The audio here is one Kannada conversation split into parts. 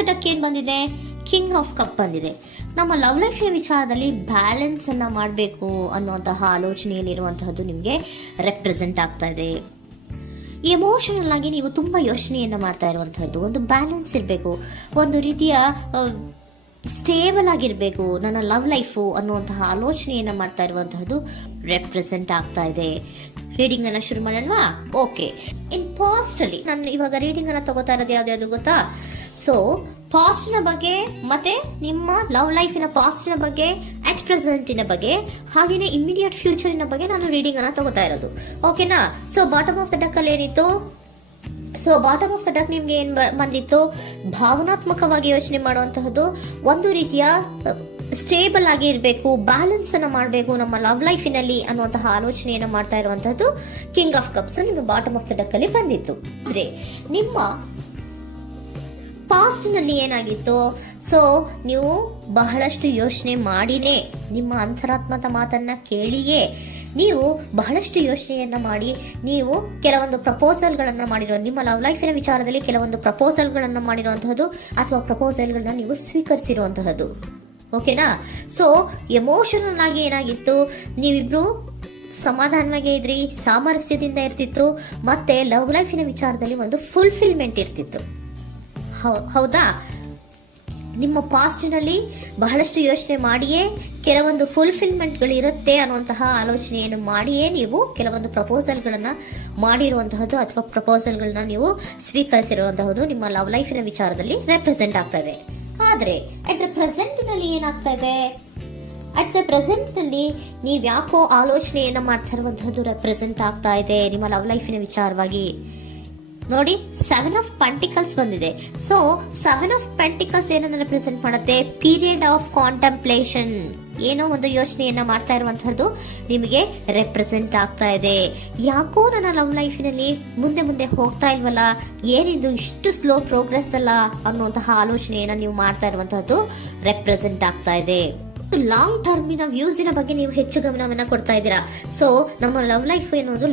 ದ ಡಕ್ ಏನ್ ಬಂದಿದೆ? ಕಿಂಗ್ ಆಫ್ ಕಪ್ ಬಂದಿದೆ. ನಮ್ಮ ಲವ್ ಲೈಫ್ ವಿಚಾರದಲ್ಲಿ ಬ್ಯಾಲೆನ್ಸ್ ಅನ್ನ ಮಾಡಬೇಕು ಅನ್ನುವಂತಹ ಆಲೋಚನೆಯಲ್ಲಿರುವಂತಹದ್ದು ನಿಮಗೆ ರೆಪ್ರೆಸೆಂಟ್ ಆಗ್ತಾ ಇದೆ. ಎಮೋಷನಲ್ ಆಗಿ ನೀವು ತುಂಬಾ ಯೋಚನೆಯನ್ನ ಮಾಡ್ತಾ ಇರುವಂತಹದ್ದು, ಒಂದು ಬ್ಯಾಲೆನ್ಸ್ ಇರಬೇಕು, ಒಂದು ರೀತಿಯ ಸ್ಟೇಬಲ್ ಆಗಿರ್ಬೇಕು ನನ್ನ ಲವ್ ಲೈಫು ಅನ್ನುವಂತಹ ಆಲೋಚನೆಯನ್ನ ಮಾಡ್ತಾ ಇರುವಂತಹದ್ದು ರೆಪ್ರೆಸೆಂಟ್ ಆಗ್ತಾ ಇದೆ. ರೀಡಿಂಗ್ ಅನ್ನ ಶುರು ಮಾಡೋಣವಾ? ಓಕೆ. ಇನ್ ಪಾಸ್ಟ್ ಅಲ್ಲಿ ನಾನು ಇವಾಗ ರೀಡಿಂಗ್ ಅನ್ನ ತಗೋತಾ ಇರೋದು ಯಾವ್ದು ಗೊತ್ತಾ? ಸೊ ಪಾಸ್ಟ್ ನ ಬಗ್ಗೆ ಮತ್ತೆ ನಿಮ್ಮ ಲವ್ ಲೈಫಿನ ಪಾಸ್ಟ್ ನ ಬಗ್ಗೆ, ಅಟ್ ಪ್ರೆಸೆಂಟಿನ ಬಗ್ಗೆ, ಹಾಗೇನೆ ಇಮಿಡಿಯೇಟ್ ಫ್ಯೂಚರಿನ ಬಗ್ಗೆ ನಾನು ರೀಡಿಂಗ್ ಅನ್ನ ತಗೋತಾ ಇರೋದು. ಓಕೆನಾ? So bottom of the duck ಅಲ್ಲಿ ಏನಿತ್ತು? So bottom of the duck ನಿಮ್ಗೆ ಏನ್ ಬಂದಿತ್ತು? ಭಾವನಾತ್ಮಕವಾಗಿ ಯೋಚನೆ ಮಾಡುವಂತಹದ್ದು, ಒಂದು ರೀತಿಯ ಸ್ಟೇಬಲ್ ಆಗಿ ಇರಬೇಕು, ಬ್ಯಾಲೆನ್ಸ್ ಅನ್ನ ಮಾಡಬೇಕು ನಮ್ಮ ಲವ್ ಲೈಫಿನಲ್ಲಿ ಅನ್ನುವಂತಹ ಆಲೋಚನೆಯನ್ನು ಮಾಡ್ತಾ ಇರುವಂತಹದ್ದು ಕಿಂಗ್ ಆಫ್ ಕಪ್ಸ್ ನಿಮ್ಮ ಬಾಟಮ್ ಆಫ್ ದ ಡಕ್ ಅಲ್ಲಿ ಬಂದಿತ್ತು. ಅಂದ್ರೆ ನಿಮ್ಮ ಪಾಸ್ಟ್ ನಲ್ಲಿ ಏನಾಗಿತ್ತು? ಸೊ ನೀವು ಬಹಳಷ್ಟು ಯೋಚನೆ ಮಾಡಿನೇ, ನಿಮ್ಮ ಅಂತರಾತ್ಮದ ಮಾತನ್ನ ಕೇಳಿಯೇ ನೀವು ಬಹಳಷ್ಟು ಯೋಚನೆಯನ್ನ ಮಾಡಿ ನೀವು ಕೆಲವೊಂದು ಪ್ರಪೋಸಲ್ ಗಳನ್ನ ಮಾಡಿರೋ, ನಿಮ್ಮ ಲವ್ ಲೈಫಿನ ವಿಚಾರದಲ್ಲಿ ಕೆಲವೊಂದು ಪ್ರಪೋಸಲ್ ಗಳನ್ನ ಮಾಡಿರುವಂತಹದ್ದು ಅಥವಾ ಪ್ರಪೋಸಲ್ ಗಳನ್ನ ನೀವು ಸ್ವೀಕರಿಸಿರುವಂತಹದ್ದು. ಓಕೆನಾ? ಸೊ ಎಮೋಷನಲ್ ಆಗಿ ಏನಾಗಿತ್ತು? ನೀವಿಬ್ರು ಸಮಾಧಾನವಾಗಿ ಇದ್ರಿ, ಸಾಮರಸ್ಯದಿಂದ ಇರ್ತಿತ್ತು, ಮತ್ತೆ ಲವ್ ಲೈಫಿನ ವಿಚಾರದಲ್ಲಿ ಒಂದು ಫುಲ್ಫಿಲ್ಮೆಂಟ್ ಇರ್ತಿತ್ತು. ಹೌದಾ? ನಿಮ್ಮ ಪಾಸ್ಟ್ ನಲ್ಲಿ ಬಹಳಷ್ಟು ಯೋಚನೆ ಮಾಡಿಯೇ ಕೆಲವೊಂದು ಫುಲ್ಫಿಲ್ಮೆಂಟ್ ಗಳು ಇರುತ್ತೆ ಅನ್ನುವಂತಹ ಆಲೋಚನೆಯನ್ನು ಮಾಡಿಯೇ ನೀವು ಕೆಲವೊಂದು ಪ್ರಪೋಸಲ್ ಗಳನ್ನ ಮಾಡಿರುವಂತಹದ್ದು ಅಥವಾ ಪ್ರಪೋಸಲ್ ಗಳನ್ನ ನೀವು ಸ್ವೀಕರಿಸಿರುವಂತಹದ್ದು ನಿಮ್ಮ ಲವ್ ಲೈಫಿನ ವಿಚಾರದಲ್ಲಿ ರೆಪ್ರೆಸೆಂಟ್ ಆಗ್ತಾ ಇದೆ. ಆದ್ರೆ ಅಟ್ ದ ಪ್ರೆಸೆಂಟ್ ನಲ್ಲಿ ಏನಾಗ್ತಾ ಇದೆ? ಅಟ್ ದ ಪ್ರೆಸೆಂಟ್ ನಲ್ಲಿ ನೀವ್ ಯಾಕೋ ಆಲೋಚನೆಯನ್ನ ಮಾಡ್ತಾ ಇರುವಂತಹದ್ದು ರೆಪ್ರೆಸೆಂಟ್ ಆಗ್ತಾ ಇದೆ ನಿಮ್ಮ ಲವ್ ಲೈಫಿನ ವಿಚಾರವಾಗಿ. ನೋಡಿ, 7 ಆಫ್ ಪೆಂಟಿಕಲ್ಸ್ ಬಂದಿದೆ. ಸೊ 7 ಆಫ್ ಪೆಂಟಿಕಲ್ಸ್ ಏನನ್ನ ರೆಪ್ರೆಸೆಂಟ್ ಮಾಡುತ್ತೆ? Period of contemplation. ಏನೋ ಒಂದು ಯೋಚನೆಯನ್ನ ಮಾಡ್ತಾ ಇರುವಂತಹದ್ದು ನಿಮಗೆ ರೆಪ್ರೆಸೆಂಟ್ ಆಗ್ತಾ ಇದೆ. ಯಾಕೋ ನನ್ನ ಲವ್ ಲೈಫಿನಲ್ಲಿ ಮುಂದೆ ಮುಂದೆ ಹೋಗ್ತಾ ಇಲ್ವಲ್ಲ, ಏನಿದು ಇಷ್ಟು ಸ್ಲೋ ಪ್ರೋಗ್ರೆಸ್ ಅಲ್ಲ ಅನ್ನುವಂತಹ ಆಲೋಚನೆಯನ್ನ ನೀವು ಮಾಡ್ತಾ ಇರುವಂತಹದ್ದು ರೆಪ್ರೆಸೆಂಟ್ ಆಗ್ತಾ ಇದೆ. ಲಾಂಗ್ ಟರ್ಮಿನ ವ್ಯೂಸಿನ ಬಗ್ಗೆ ನೀವು ಹೆಚ್ಚು ಗಮನವನ್ನ ಕೊಡ್ತಾ ಇದ್ದೀರಾ. ಸೊ ನಮ್ಮ ಲವ್ ಲೈಫ್ ಎನ್ನುವುದು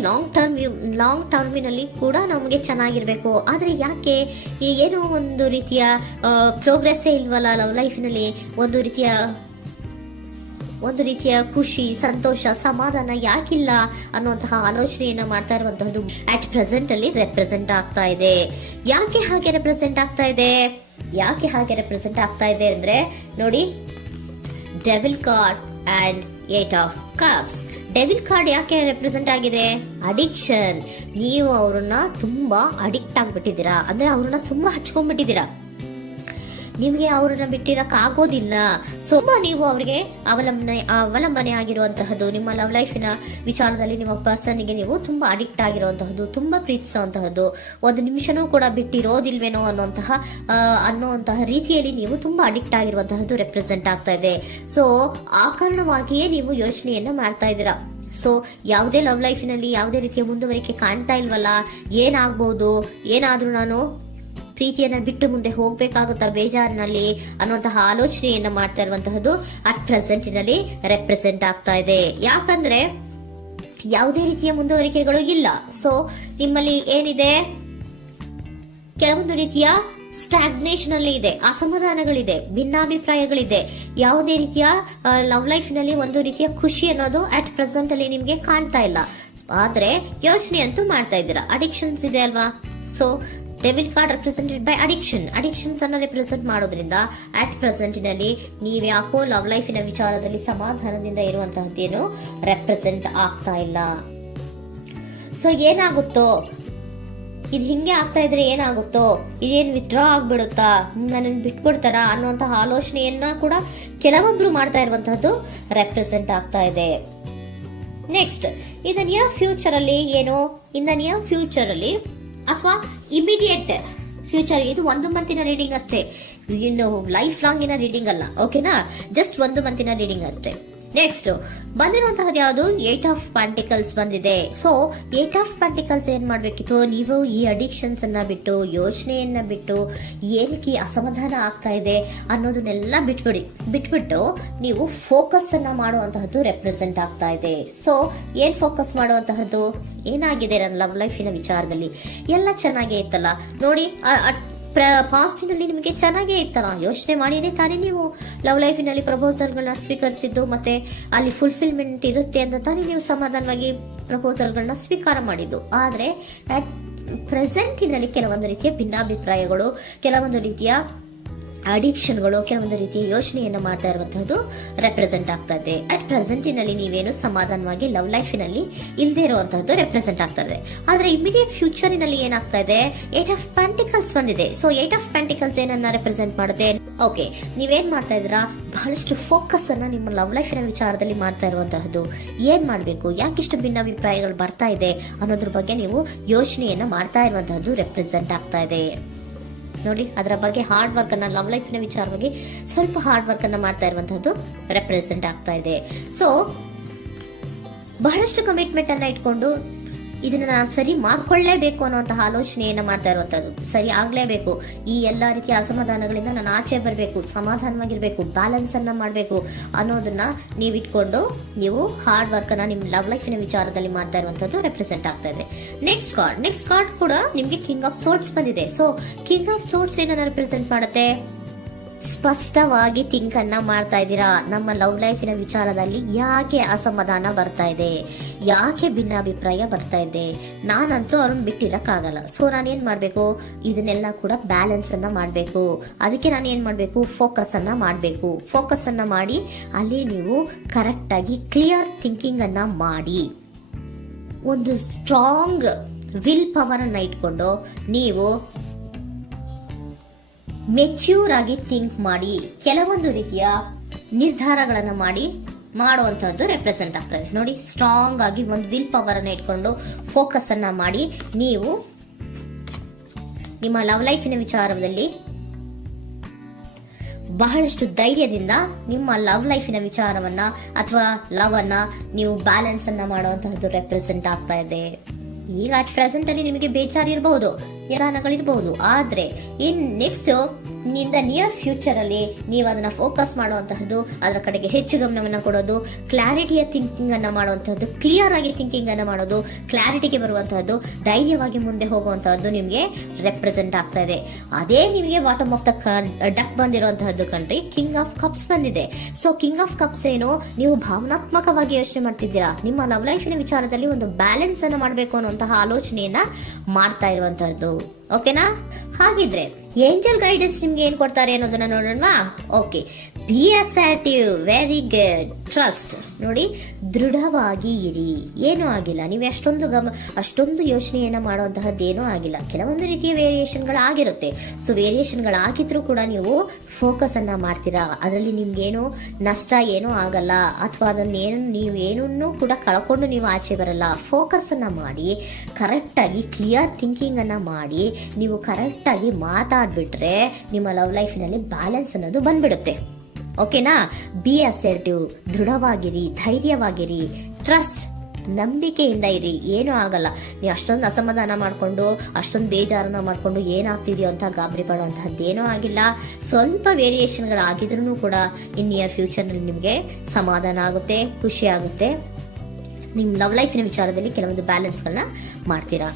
ಲಾಂಗ್ ಟರ್ಮಿನಲ್ಲಿ ಕೂಡ ನಮಗೆ ಚೆನ್ನಾಗಿರ್ಬೇಕು. ಆದ್ರೆ ಯಾಕೆ ಏನೋ ಒಂದು ರೀತಿಯ ಪ್ರೋಗ್ರೆಸ್ ಇಲ್ವಲ್ಲ ಲವ್ ಲೈಫಿನಲ್ಲಿ, ಒಂದು ರೀತಿಯ ಖುಷಿ, ಸಂತೋಷ, ಸಮಾಧಾನ ಯಾಕಿಲ್ಲ ಅನ್ನುವಂತಹ ಆಲೋಚನೆಯನ್ನ ಮಾಡ್ತಾ ಇರುವಂತಹದ್ದು ಅಟ್ ಪ್ರೆಸೆಂಟ್ ಅಲ್ಲಿ ರೆಪ್ರೆಸೆಂಟ್ ಆಗ್ತಾ ಇದೆ. ಯಾಕೆ ಹಾಗೆ ರೆಪ್ರೆಸೆಂಟ್ ಆಗ್ತಾ ಇದೆ ಅಂದ್ರೆ ನೋಡಿ, devil card and 8 of cups. Devil card ಯಾಕೆ ರೆಪ್ರೆಸೆಂಟ್ ಆಗಿದೆ? ಅಡಿಕ್ಷನ್. ನೀವು ಅವ್ರನ್ನ ತುಂಬಾ ಅಡಿಕ್ಟ್ ಆಗ್ಬಿಟ್ಟಿದ್ದೀರಾ, ಅಂದ್ರೆ ಅವ್ರನ್ನ ತುಂಬಾ ಹಚ್ಕೊಂಡ್ಬಿಟ್ಟಿದ್ದೀರಾ, ನಿಮಗೆ ಅವ್ರನ್ನ ಬಿಟ್ಟಿರಕ್ ಆಗೋದಿಲ್ಲ. ಸೊ ನೀವು ಅವರಿಗೆ ಅವಲಂಬನೆ ಆಗಿರುವಂತಹದ್ದು, ನಿಮ್ಮ ಲವ್ ಲೈಫಿನ ವಿಚಾರದಲ್ಲಿ ನಿಮ್ಮ ಪರ್ಸನ್ಗೆ ನೀವು ತುಂಬಾ ಅಡಿಕ್ಟ್ ಆಗಿರುವಂತಹದ್ದು, ತುಂಬಾ ಪ್ರೀತಿಸುವಂತಹದ್ದು, ಒಂದು ನಿಮಿಷನೂ ಕೂಡ ಬಿಟ್ಟಿರೋದಿಲ್ವೇನೋ ಅನ್ನುವಂತಹ ರೀತಿಯಲ್ಲಿ ನೀವು ತುಂಬಾ ಅಡಿಕ್ಟ್ ಆಗಿರುವಂತಹದ್ದು ರೆಪ್ರೆಸೆಂಟ್ ಆಗ್ತಾ ಇದೆ. ಸೊ ಆ ಕಾರಣವಾಗಿಯೇ ನೀವು ಯೋಚನೆಯನ್ನ ಮಾಡ್ತಾ ಇದ್ದೀರಾ. ಸೊ ಯಾವುದೇ ಲವ್ ಲೈಫಿನಲ್ಲಿ ಯಾವುದೇ ರೀತಿಯ ಮುಂದುವರಿಕೆ ಕಾಣ್ತಾ ಇಲ್ವಲ್ಲ, ಏನಾಗ್ಬಹುದು, ಏನಾದ್ರೂ ನಾನು ಪ್ರೀತಿಯನ್ನ ಬಿಟ್ಟು ಮುಂದೆ ಹೋಗ್ಬೇಕಾಗುತ್ತಾ ಬೇಜಾರಿನಲ್ಲಿ ಅನ್ನುವಂತಹ ಆಲೋಚನೆಯನ್ನ ಮಾಡ್ತಾ ಇರುವಂತಹದ್ದು ಅಟ್ ಪ್ರೆಸೆಂಟಿನಲ್ಲಿ ರೆಪ್ರೆಸೆಂಟ್ ಆಗ್ತಾ ಇದೆ. ಯಾಕಂದ್ರೆ ಯಾವುದೇ ರೀತಿಯ ಮುಂದುವರಿಕೆಗಳು ಇಲ್ಲ. ಸೊ ನಿಮ್ಮಲ್ಲಿ ಏನಿದೆ? ಕೆಲವೊಂದು ರೀತಿಯ ಸ್ಟಾಗ್ನೇಷನ್ ಅಲ್ಲಿ ಇದೆ, ಅಸಮಾಧಾನಗಳಿದೆ, ಭಿನ್ನಾಭಿಪ್ರಾಯಗಳಿದೆ. ಯಾವುದೇ ರೀತಿಯ ಲವ್ ಲೈಫಿನಲ್ಲಿ ಒಂದು ರೀತಿಯ ಖುಷಿ ಅನ್ನೋದು ಅಟ್ ಪ್ರೆಸೆಂಟ್ ಅಲ್ಲಿ ನಿಮ್ಗೆ ಕಾಣ್ತಾ ಇಲ್ಲ. ಆದ್ರೆ ಯೋಚನೆ ಅಂತೂ ಮಾಡ್ತಾ ಇದ್ದೀರಾ. ಅಡಿಕ್ಷನ್ಸ್ ಇದೆ ಅಲ್ವಾ? So devil card represented by addictions ಅನ್ನ ರೆಪ್ರೆಸೆಂಟ್ ಮಾಡೋದ್ರಿಂದ ಅಟ್ ಪ್ರೆಸೆಂಟಿನಲ್ಲಿ ನೀವ್ ಯಾಕೋ ಲವ್ ಲೈಫಿನ ವಿಚಾರದಲ್ಲಿ ಸಮಾಧಾನದಿಂದ ಇರುವಂತಹದ್ದೇನು ರೆಪ್ರೆಸೆಂಟ್ ಆಗ್ತಾ ಇಲ್ಲ. ಸೊ ಏನಾಗುತ್ತೋ, ಇದು ಹಿಂಗೆ ಆಗ್ತಾ ಇದ್ರೆ ಏನಾಗುತ್ತೋ, ಇದೇನ್ ವಿತ್ಡ್ರಾ ಆಗ್ಬಿಡುತ್ತಾ, ನನ್ನನ್ನು ಬಿಟ್ಬಿಡ್ತಾರ ಅನ್ನುವಂತಹ ಆಲೋಚನೆಯನ್ನ ಕೂಡ ಕೆಲವೊಬ್ರು ಮಾಡ್ತಾ ಇರುವಂತಹದ್ದು ರೆಪ್ರೆಸೆಂಟ್ ಆಗ್ತಾ ಇದೆ. Next, in the near future ಅಲ್ಲಿ ಏನು? ಇನ್ ದ ನಿಯರ್ ಫ್ಯೂಚರ್ ಅಲ್ಲಿ ಅಥವಾ ಇಮಿಡಿಯೇಟ್ ಫ್ಯೂಚರ್, ಇದು 1 ಮಂತಿನ ರೀಡಿಂಗ್ ಅಷ್ಟೇ, ಇನ್ನು ಲೈಫ್ ಲಾಂಗಿನ ರೀಡಿಂಗ್ ಅಲ್ಲ. ಓಕೆನಾ? ಜಸ್ಟ್ 1 ಮಂತಿನ ರೀಡಿಂಗ್ ಅಷ್ಟೇ. ನೆಕ್ಸ್ಟ್ ಬಂದಿರುವಂತಹದ್ದು ಯಾವುದು? 8 ಆಫ್ ಪೆಂಟಿಕಲ್ಸ್ ಬಂದಿದೆ. ಸೊ 8 ಆಫ್ ಪೆಂಟಿಕಲ್ಸ್ ಏನ್ ಮಾಡ್ಬೇಕಿತ್ತು? ನೀವು ಈ ಅಡಿಕ್ಷನ್ಸ್ ಅನ್ನ ಬಿಟ್ಟು, ಯೋಚನೆಯನ್ನ ಬಿಟ್ಟು, ಏನಕ್ಕೆ ಅಸಮಾಧಾನ ಆಗ್ತಾ ಇದೆ ಅನ್ನೋದನ್ನೆಲ್ಲ ಬಿಟ್ಬಿಟ್ಟು ನೀವು ಫೋಕಸ್ ಅನ್ನ ಮಾಡುವಂತಹದ್ದು ರೆಪ್ರೆಸೆಂಟ್ ಆಗ್ತಾ ಇದೆ. ಸೊ ಏನ್ ಫೋಕಸ್ ಮಾಡುವಂತಹದ್ದು? ಏನಾಗಿದೆ ನನ್ನ ಲವ್ ಲೈಫಿನ ವಿಚಾರದಲ್ಲಿ? ಎಲ್ಲ ಚೆನ್ನಾಗೇ ಇತ್ತಲ್ಲ ನೋಡಿ, ಪಾಸ್ಟಿನಲ್ಲಿ ನಿಮಗೆ ಚೆನ್ನಾಗೇ ಇತ್ತಲ್ಲ, ಯೋಚನೆ ಮಾಡಿನೇ ತಾನೇ ನೀವು ಲವ್ ಲೈಫಿನಲ್ಲಿ ಪ್ರಪೋಸಲ್ಗಳನ್ನ ಸ್ವೀಕರಿಸಿದ್ದು, ಮತ್ತೆ ಅಲ್ಲಿ ಫುಲ್ಫಿಲ್ಮೆಂಟ್ ಇರುತ್ತೆ ಅಂತ ತಾನೇ ನೀವು ಸಮಾಧಾನವಾಗಿ ಪ್ರಪೋಸಲ್ಗಳನ್ನ ಸ್ವೀಕಾರ ಮಾಡಿದ್ದು. ಆದ್ರೆ ಅಟ್ ಪ್ರೆಸೆಂಟಿನಲ್ಲಿ ಕೆಲವೊಂದು ರೀತಿಯ ಭಿನ್ನಾಭಿಪ್ರಾಯಗಳು, ಕೆಲವೊಂದು ರೀತಿಯ ಅಡಿಕ್ಷನ್ಗಳು, ಕೆಲವೊಂದು ರೀತಿಯ ಯೋಚನೆಯನ್ನು ಮಾಡ್ತಾ ಇರುವಂತಹದ್ದು ರೆಪ್ರೆಸೆಂಟ್ ಆಗ್ತಾ ಇದೆ. ಅಟ್ ಪ್ರೆಸೆಂಟಿನಲ್ಲಿ ನೀವೇನು ಸಮಾಧಾನವಾಗಿ ಲವ್ ಲೈಫಿನಲ್ಲಿ ಇಲ್ಲದೆ ಇರುವಂತಹದ್ದು ರೆಪ್ರೆಸೆಂಟ್ ಆಗ್ತಾ ಇದೆ. ಆದ್ರೆ ಇಮಿಡಿಯೇಟ್ ಫ್ಯೂಚರಿನಲ್ಲಿ ಏನಾಗ್ತಾ ಇದೆ, 8 ಆಫ್ ಪೆಂಟಿಕಲ್ಸ್ ಬಂದಿದೆ. ಸೊ 8 ಆಫ್ ಪೆಂಟಿಕಲ್ಸ್ ಏನನ್ನ ರೆಪ್ರೆಸೆಂಟ್ ಮಾಡುತ್ತೆ? ಓಕೆ, ನೀವೇನ್ ಮಾಡ್ತಾ ಇದ್ದೀರಾ, ಬಹಳಷ್ಟು ಫೋಕಸ್ ಅನ್ನ ನಿಮ್ಮ ಲವ್ ಲೈಫಿನ ವಿಚಾರದಲ್ಲಿ ಮಾಡ್ತಾ ಇರುವಂತಹದ್ದು. ಏನ್ ಮಾಡ್ಬೇಕು, ಯಾಕಿಷ್ಟು ಭಿನ್ನಾಭಿಪ್ರಾಯಗಳು ಬರ್ತಾ ಇದೆ ಅನ್ನೋದ್ರ ಬಗ್ಗೆ ನೀವು ಯೋಚನೆಯನ್ನ ಮಾಡ್ತಾ ಇರುವಂತಹದ್ದು ರೆಪ್ರೆಸೆಂಟ್ ಆಗ್ತಾ ಇದೆ. ನೋಡಿ, ಅದರ ಬಗ್ಗೆ ಹಾರ್ಡ್ ವರ್ಕ್ ಅನ್ನ, ಲವ್ ಲೈಫಿನ ವಿಚಾರವಾಗಿ ಸ್ವಲ್ಪ ಹಾರ್ಡ್ ವರ್ಕ್ ಅನ್ನ ಮಾಡ್ತಾ ಇರುವಂತಹದ್ದು ರೆಪ್ರೆಸೆಂಟ್ ಆಗ್ತಾ ಇದೆ. ಸೊ ಬಹಳಷ್ಟು ಕಮಿಟ್ಮೆಂಟ್ ಅನ್ನ ಇಟ್ಕೊಂಡು ಇದನ್ನ ನಾನು ಸರಿ ಮಾಡ್ಕೊಳ್ಳೇಬೇಕು ಅನ್ನುವಂತಹ ಆಲೋಚನೆಯನ್ನ ಮಾಡ್ತಾ ಇರುವಂತದ್ದು. ಸರಿ ಆಗ್ಲೇಬೇಕು, ಈ ಎಲ್ಲಾ ರೀತಿಯ ಅಸಮಾಧಾನಗಳಿಂದ ನಾನು ಆಚೆ ಬರಬೇಕು, ಸಮಾಧಾನವಾಗಿರ್ಬೇಕು, ಬ್ಯಾಲೆನ್ಸ್ ಅನ್ನ ಮಾಡಬೇಕು ಅನ್ನೋದನ್ನ ನೀವು ಇಟ್ಕೊಂಡು ನೀವು ಹಾರ್ಡ್ ವರ್ಕ್ ಅನ್ನ ನಿಮ್ ಲವ್ ಲೈಫಿನ ವಿಚಾರದಲ್ಲಿ ಮಾಡ್ತಾ ಇರುವಂತದ್ದು ರೆಪ್ರೆಸೆಂಟ್ ಆಗ್ತಾ ಇದೆ. ನೆಕ್ಸ್ಟ್ ಕಾರ್ಡ್ ಕೂಡ ನಿಮ್ಗೆ ಕಿಂಗ್ ಆಫ್ ಸೋರ್ಟ್ಸ್ ಬಂದಿದೆ. ಸೊ ಕಿಂಗ್ ಆಫ್ ಸೋರ್ಟ್ಸ್ ಏನನ್ನ ರೆಪ್ರೆಸೆಂಟ್ ಮಾಡುತ್ತೆ? ಸ್ಪಷ್ಟವಾಗಿ ಥಿಂಕ್ ಅನ್ನ ಮಾಡ್ತಾ ಇದ್ದೀರಾ. ನಮ್ಮ ಲವ್ ಲೈಫಿನ ವಿಚಾರದಲ್ಲಿ ಯಾಕೆ ಅಸಮಾಧಾನ ಬರ್ತಾ ಇದೆ, ಯಾಕೆ ಭಿನ್ನಾಭಿಪ್ರಾಯ ಬರ್ತಾ ಇದೆ, ನಾನಂತೂ ಅವ್ರನ್ನ ಬಿಟ್ಟಿರಕ್ಕಾಗಲ್ಲ. ಸೊ ನಾನೇನ್ ಮಾಡ್ಬೇಕು, ಇದನ್ನೆಲ್ಲ ಕೂಡ ಬ್ಯಾಲೆನ್ಸ್ ಅನ್ನ ಮಾಡ್ಬೇಕು. ಅದಕ್ಕೆ ನಾನು ಏನ್ ಮಾಡ್ಬೇಕು, ಫೋಕಸ್ ಅನ್ನ ಮಾಡ್ಬೇಕು. ಫೋಕಸ್ ಅನ್ನ ಮಾಡಿ ಅಲ್ಲಿ ನೀವು ಕರೆಕ್ಟ್ ಆಗಿ ಕ್ಲಿಯರ್ ಥಿಂಕಿಂಗ್ ಅನ್ನ ಮಾಡಿ, ಒಂದು ಸ್ಟ್ರಾಂಗ್ ವಿಲ್ ಪವರ್ ಅನ್ನ ಇಟ್ಕೊಂಡು ನೀವು ಮೆಚ್ಯೂರ್ ಆಗಿ ಥಿಂಕ್ ಮಾಡಿ ಕೆಲವೊಂದು ರೀತಿಯ ನಿರ್ಧಾರಗಳನ್ನ ಮಾಡುವಂತಹದ್ದು ರೆಪ್ರೆಸೆಂಟ್ ಆಗ್ತದೆ. ನೋಡಿ, ಸ್ಟ್ರಾಂಗ್ ಆಗಿ ಒಂದು ವಿಲ್ ಪವರ್ ಅನ್ನ ಇಟ್ಕೊಂಡು ಫೋಕಸ್ ಅನ್ನ ಮಾಡಿ ನೀವು ನಿಮ್ಮ ಲವ್ ಲೈಫಿನ ವಿಚಾರದಲ್ಲಿ ಬಹಳಷ್ಟು ಧೈರ್ಯದಿಂದ ನಿಮ್ಮ ಲವ್ ಲೈಫಿನ ವಿಚಾರವನ್ನ ಅಥವಾ ಲವ್ ಅನ್ನ ನೀವು ಬ್ಯಾಲೆನ್ಸ್ ಅನ್ನ ಮಾಡುವಂತಹದ್ದು ರೆಪ್ರೆಸೆಂಟ್ ಆಗ್ತಾ ಇದೆ. ಈಗ ಅಟ್ ಪ್ರೆಸೆಂಟ್ ಅಲ್ಲಿ ನಿಮಗೆ ಬೇಜಾರಿರಬಹುದು, ನಿಧಾನಗಳಿರಬಹುದು, ಆದ್ರೆ ಇನ್ ನೆಕ್ಸ್ಟ್ ನಿಂದ ನಿಯರ್ ಫ್ಯೂಚರ್ ಅಲ್ಲಿ ನೀವು ಅದನ್ನ ಫೋಕಸ್ ಮಾಡುವಂತಹದ್ದು, ಅದರ ಕಡೆಗೆ ಹೆಚ್ಚು ಗಮನವನ್ನ ಕೊಡೋದು, ಕ್ಲಾರಿಟಿಯ ಥಿಂಕಿಂಗ್ ಅನ್ನ ಮಾಡುವಂತಹದ್ದು, ಕ್ಲಿಯರ್ ಆಗಿ ಥಿಂಕಿಂಗ್ ಅನ್ನ ಮಾಡೋದು, ಕ್ಲಾರಿಟಿಗೆ ಬರುವಂತಹದ್ದು, ಧೈರ್ಯವಾಗಿ ಮುಂದೆ ಹೋಗುವಂತಹದ್ದು ನಿಮ್ಗೆ ರೆಪ್ರೆಸೆಂಟ್ ಆಗ್ತಾ ಇದೆ. ಅದೇ ನಿಮಗೆ ಬಾಟಮ್ ಆಫ್ ದ ಡಕ್ ಬಂದಿರುವಂತಹದ್ದು ಕಣ್ರಿ, ಕಿಂಗ್ ಆಫ್ ಕಪ್ಸ್ ಬಂದಿದೆ. ಸೊ ಕಿಂಗ್ ಆಫ್ ಕಪ್ಸ್ ಏನು, ನೀವು ಭಾವನಾತ್ಮಕವಾಗಿ ಯೋಚನೆ ಮಾಡ್ತಿದ್ದೀರಾ, ನಿಮ್ಮ ಲವ್ ಲೈಫಿನ ವಿಚಾರದಲ್ಲಿ ಒಂದು ಬ್ಯಾಲೆನ್ಸ್ ಅನ್ನ ಮಾಡಬೇಕು ಅನ್ನುವಂತಹ ಆಲೋಚನೆಯನ್ನ ಮಾಡ್ತಾ ಇರುವಂತಹದ್ದು. ಓಕೆನಾ? ಹಾಗಿದ್ರೆ ಏಂಜಲ್ ಗೈಡೆನ್ಸ್ ನಿಮ್ಗೆ ಏನ್ ಕೊಡ್ತಾರೆ ಅನ್ನೋದನ್ನ ನೋಡೋಣ. Okay, B assertive, very good, trust. ನೋಡಿ, ದೃಢವಾಗಿ ಇರಿ, ಏನೂ ಆಗಿಲ್ಲ. ನೀವು ಅಷ್ಟೊಂದು ಯೋಚನೆಯನ್ನ ಮಾಡುವಂತಹದ್ದೇನೂ ಆಗಿಲ್ಲ. ಕೆಲವೊಂದು ರೀತಿಯ ವೇರಿಯೇಷನ್ಗಳಾಗಿರುತ್ತೆ. ಸೊ ವೇರಿಯೇಷನ್ಗಳಾಗಿದ್ರು ಕೂಡ ನೀವು ಫೋಕಸ್ ಅನ್ನ ಮಾಡ್ತೀರಾ, ಅದರಲ್ಲಿ ನಿಮ್ಗೇನು ನಷ್ಟ ಏನೂ ಆಗಲ್ಲ, ಅಥವಾ ನೀವು ಏನನ್ನೂ ಕೂಡ ಕಳ್ಕೊಂಡು ನೀವು ಆಚೆ ಬರಲ್ಲ. ಫೋಕಸ್ ಅನ್ನ ಮಾಡಿ ಕರೆಕ್ಟ್ ಆಗಿ ಕ್ಲಿಯರ್ ಥಿಂಕಿಂಗ್ ಅನ್ನ ಮಾಡಿ ನೀವು ಕರೆಕ್ಟ್ ಆಗಿ ಮಾತಾಡ್ಬಿಟ್ರೆ ನಿಮ್ಮ ಲವ್ ಲೈಫಿನಲ್ಲಿ ಬ್ಯಾಲೆನ್ಸ್ ಅನ್ನೋದು ಬಂದ್ಬಿಡುತ್ತೆ. ಓಕೆನಾ? ಬಿ ಅಸರ್ಟಿವ್, ದೃಢವಾಗಿರಿ, ಧೈರ್ಯವಾಗಿರಿ, ಟ್ರಸ್ಟ್, ನಂಬಿಕೆಯಿಂದ ಇರಿ, ಏನೂ ಆಗಲ್ಲ. ನೀವು ಅಷ್ಟೊಂದು ಅಸಮಾಧಾನ ಮಾಡ್ಕೊಂಡು ಅಷ್ಟೊಂದು ಬೇಜಾರನ್ನ ಮಾಡ್ಕೊಂಡು ಏನಾಗ್ತಿದೆಯೋ ಅಂತ ಗಾಬರಿ ಪಡುವಂತಹದ್ದೇನೂ ಆಗಿಲ್ಲ. ಸ್ವಲ್ಪ ವೇರಿಯೇಷನ್ಗಳಾಗಿದ್ರು ಕೂಡ ಇನ್ ನಿಯರ್ ಫ್ಯೂಚರ್ ನಲ್ಲಿ ನಿಮಗೆ ಸಮಾಧಾನ ಆಗುತ್ತೆ, ಖುಷಿ ಆಗುತ್ತೆ. ನಿಮ್ ಲವ್ ಲೈಫಿನ ವಿಚಾರದಲ್ಲಿ ಕೆಲವೊಂದು ಬ್ಯಾಲೆನ್ಸ್ ಗಳನ್ನ ಮಾಡ್ತೀರಾ.